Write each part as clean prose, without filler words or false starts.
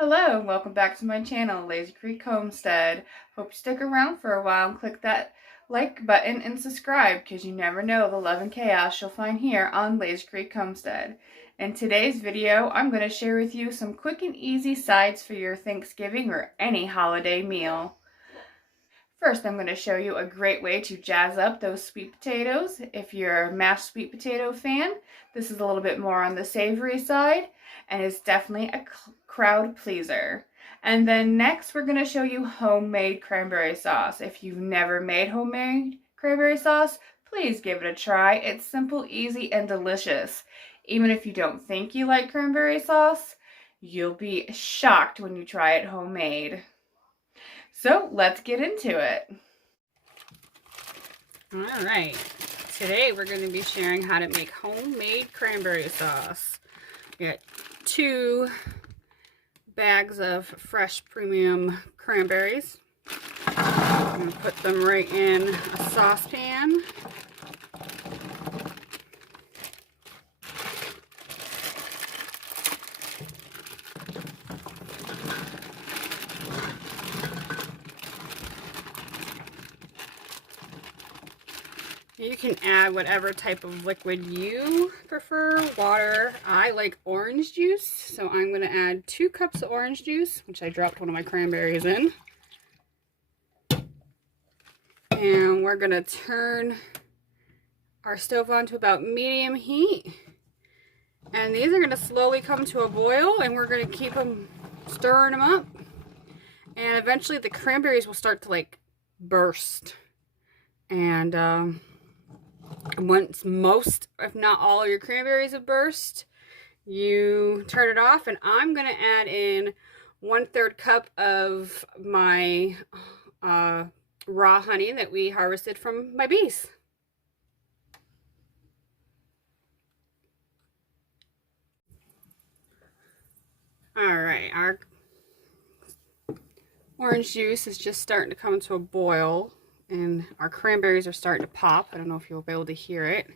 Hello and welcome back to my channel, Lazy Creek Homestead. Hope you stick around for a while and click that like button and subscribe because you never know the love and chaos you'll find here on Lazy Creek Homestead. In today's video, I'm going to share with you some quick and easy sides for your Thanksgiving or any holiday meal. First, I'm going to show you a great way to jazz up those sweet potatoes. If you're a mashed sweet potato fan, this is a little bit more on the savory side, and it's definitely a crowd pleaser. And then next, we're going to show you homemade cranberry sauce. If you've never made homemade cranberry sauce, please give it a try. It's simple, easy, and delicious. Even if you don't think you like cranberry sauce, you'll be shocked when you try it homemade. So let's get into it. All right, today we're going to be sharing how to make homemade cranberry sauce. We got 2 bags of fresh premium cranberries. I'm going to put them right in a saucepan. You can add whatever type of liquid you prefer. Water. I like orange juice, so I'm going to add 2 cups of orange juice, which I dropped one of my cranberries in. And we're going to turn our stove on to about medium heat. And these are going to slowly come to a boil, and we're going to keep them stirring them up. And eventually the cranberries will start to like burst. And once most, if not all, of your cranberries have burst, you turn it off, and I'm going to add in 1/3 cup of my raw honey that we harvested from my bees. Alright, our orange juice is just starting to come to a boil. And our cranberries are starting to pop. I don't know if you'll be able to hear it.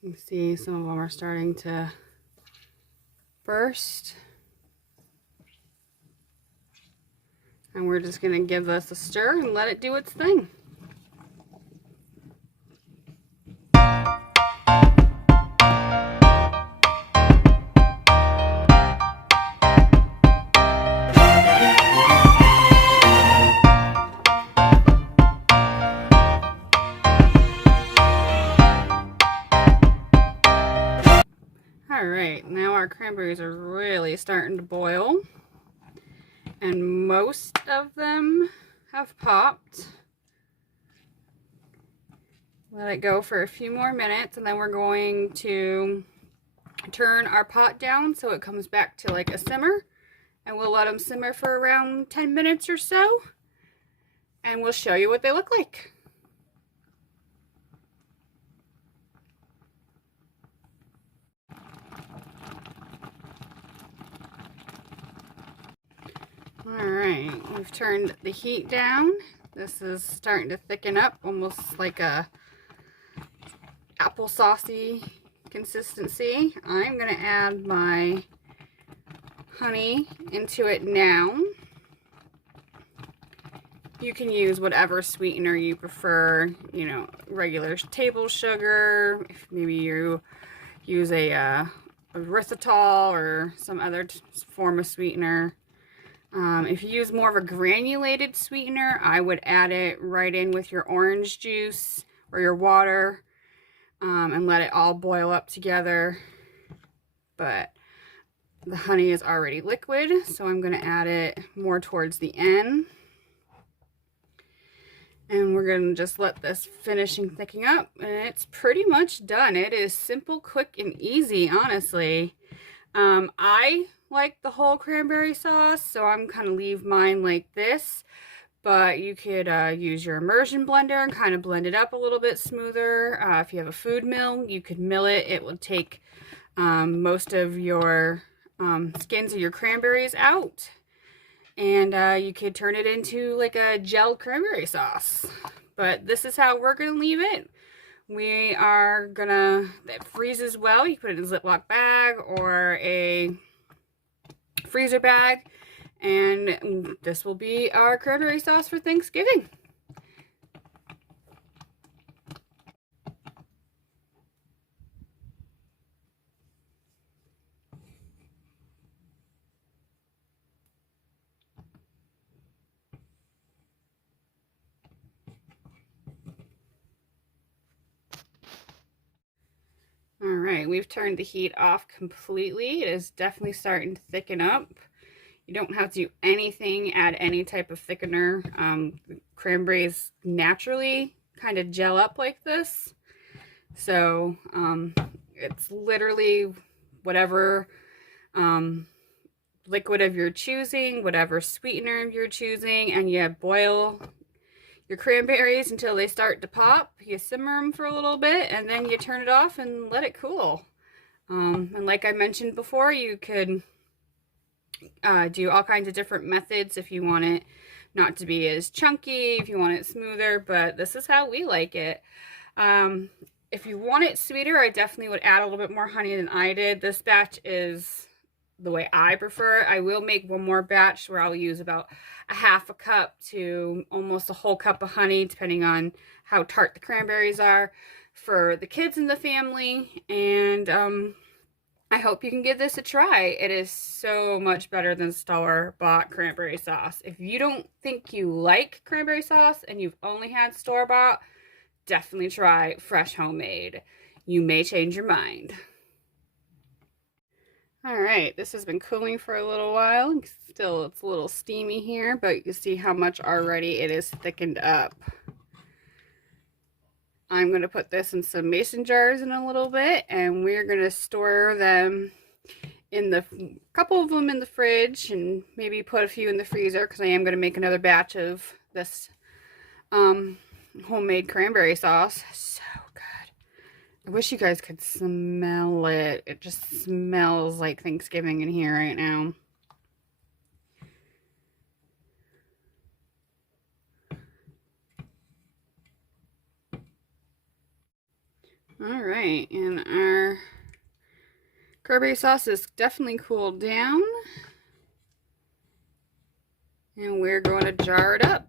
You can see some of them are starting to burst. And we're just going to give this a stir and let it do its thing. Alright, now our cranberries are really starting to boil, and most of them have popped. Let it go for a few more minutes, and then we're going to turn our pot down so it comes back to like a simmer, and we'll let them simmer for around 10 minutes or so, and we'll show you what they look like. Alright, we've turned the heat down. This is starting to thicken up, almost like a applesauce-y consistency. I'm going to add my honey into it now. You can use whatever sweetener you prefer, you know, regular table sugar, if maybe you use a erythritol or some other form of sweetener. If you use more of a granulated sweetener, I would add it right in with your orange juice or your water, and let it all boil up together. But the honey is already liquid, so I'm going to add it more towards the end. And we're going to just let this finishing thickening up, and it's pretty much done. It is simple, quick, and easy, honestly. I like the whole cranberry sauce, so I'm kind of leave mine like this, but you could use your immersion blender and kind of blend it up a little bit smoother. If you have a food mill, you could mill it. It will take most of your skins of your cranberries out, and you could turn it into like a gel cranberry sauce. But this is how we're going to leave it. we are gonna, it freezes well. You put it in a Ziploc bag or a freezer bag, and this will be our cranberry sauce for Thanksgiving. All right, we've turned the heat off completely. It is definitely starting to thicken up. You don't have to do anything, add any type of thickener. Cranberries naturally kind of gel up like this. So it's literally whatever liquid of your choosing, whatever sweetener of your choosing, and you boil your cranberries until they start to pop. You simmer them for a little bit, and then you turn it off and let it cool. And like I mentioned before, you could do all kinds of different methods if you want it not to be as chunky, if you want it smoother, but this is how we like it. If you want it sweeter, I definitely would add a little bit more honey than I did. This batch is the way I prefer. I will make one more batch where I'll use about a half a cup to almost a whole cup of honey, depending on how tart the cranberries are, for the kids in the family. And I hope you can give this a try. It is so much better than store-bought cranberry sauce. If you don't think you like cranberry sauce and you've only had store-bought, definitely try fresh homemade. You may change your mind. All right, this has been cooling for a little while. Still, it's a little steamy here, but you can see how much already it is thickened up. I'm going to put this in some mason jars in a little bit, and we're going to store them in the couple of them in the fridge, and maybe put a few in the freezer, because I am going to make another batch of this homemade cranberry sauce. So good. I wish you guys could smell it. It just smells like Thanksgiving in here right now. All right, and our cranberry sauce is definitely cooled down, and we're going to jar it up.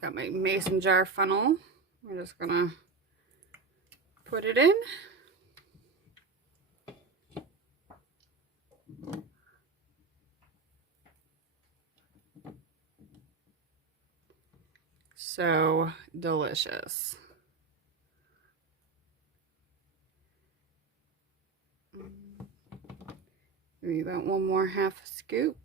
Got my mason jar funnel. We're just gonna put it in. So delicious. Maybe about one more half a scoop.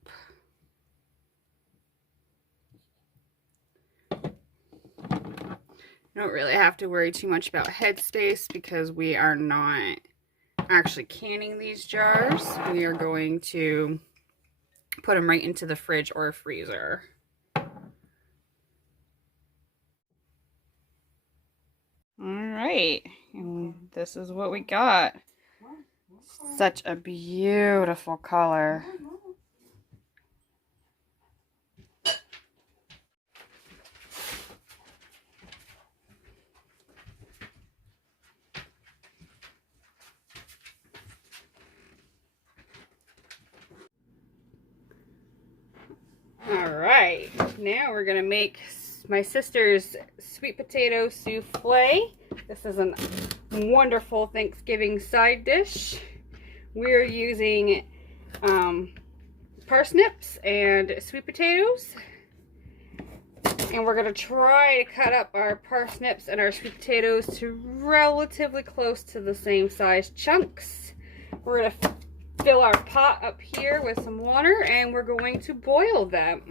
You don't really have to worry too much about headspace because we are not actually canning these jars. We are going to put them right into the fridge or freezer. All right, and this is what we got. Such a beautiful color. All right, now we're gonna make my sister's sweet potato souffle. This is a wonderful Thanksgiving side dish. We're using parsnips and sweet potatoes, and we're gonna try to cut up our parsnips and our sweet potatoes to relatively close to the same size chunks. We're gonna fill our pot up here with some water, and we're going to boil them.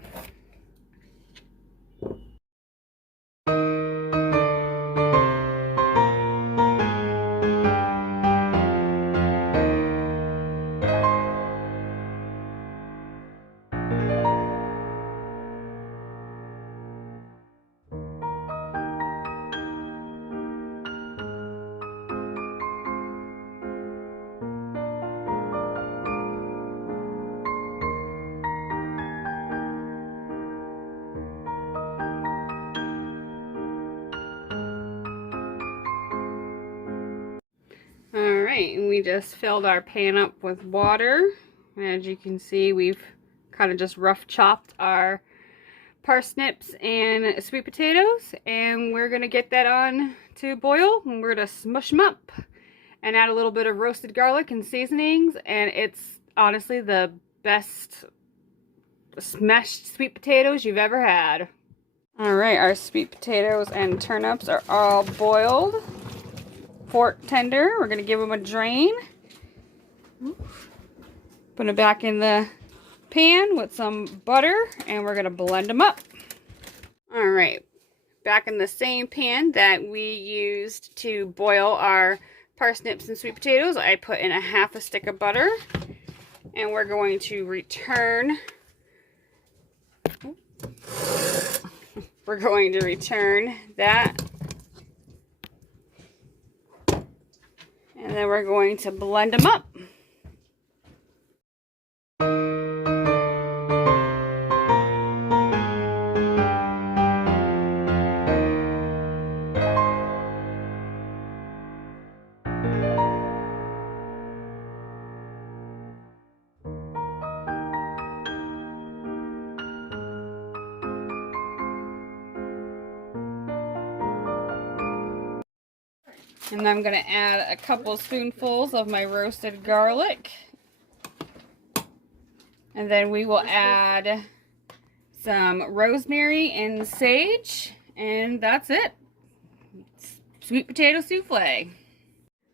right, and we just filled our pan up with water. As you can see, we've kind of just rough chopped our parsnips and sweet potatoes, and we're gonna get that on to boil, and we're gonna smush them up and add a little bit of roasted garlic and seasonings, and it's honestly the best smashed sweet potatoes you've ever had. All right, our sweet potatoes and turnips are all boiled, fork tender. We're gonna give them a drain. Put them back in the pan with some butter, and we're gonna blend them up. All right, back in the same pan that we used to boil our parsnips and sweet potatoes, I put in a half a stick of butter, and we're going to return that, and then we're going to blend them up. And I'm going to add a couple spoonfuls of my roasted garlic. And then we will add some rosemary and sage. And that's it. Sweet potato souffle.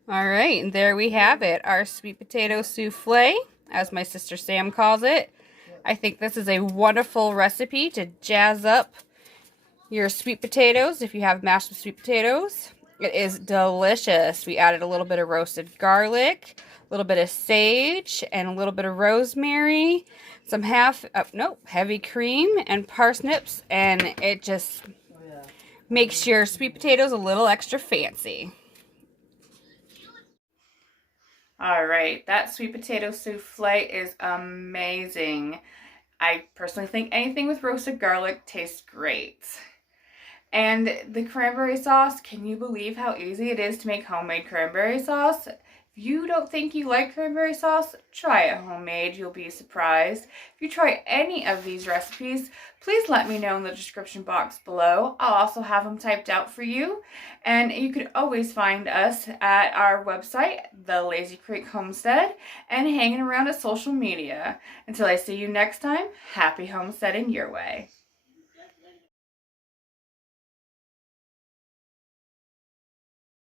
Alright, and there we have it. Our sweet potato souffle, as my sister Sam calls it. I think this is a wonderful recipe to jazz up your sweet potatoes if you have mashed sweet potatoes. It is delicious. We added a little bit of roasted garlic, a little bit of sage, and a little bit of rosemary, some heavy cream and parsnips, and it just makes your sweet potatoes a little extra fancy. All right, that sweet potato souffle is amazing. I personally think anything with roasted garlic tastes great. And the cranberry sauce, can you believe how easy it is to make homemade cranberry sauce? If you don't think you like cranberry sauce, try it homemade. You'll be surprised. If you try any of these recipes, please let me know in the description box below. I'll also have them typed out for you. And you can always find us at our website, The Lazy Creek Homestead, and hanging around at social media. Until I see you next time, happy homesteading your way.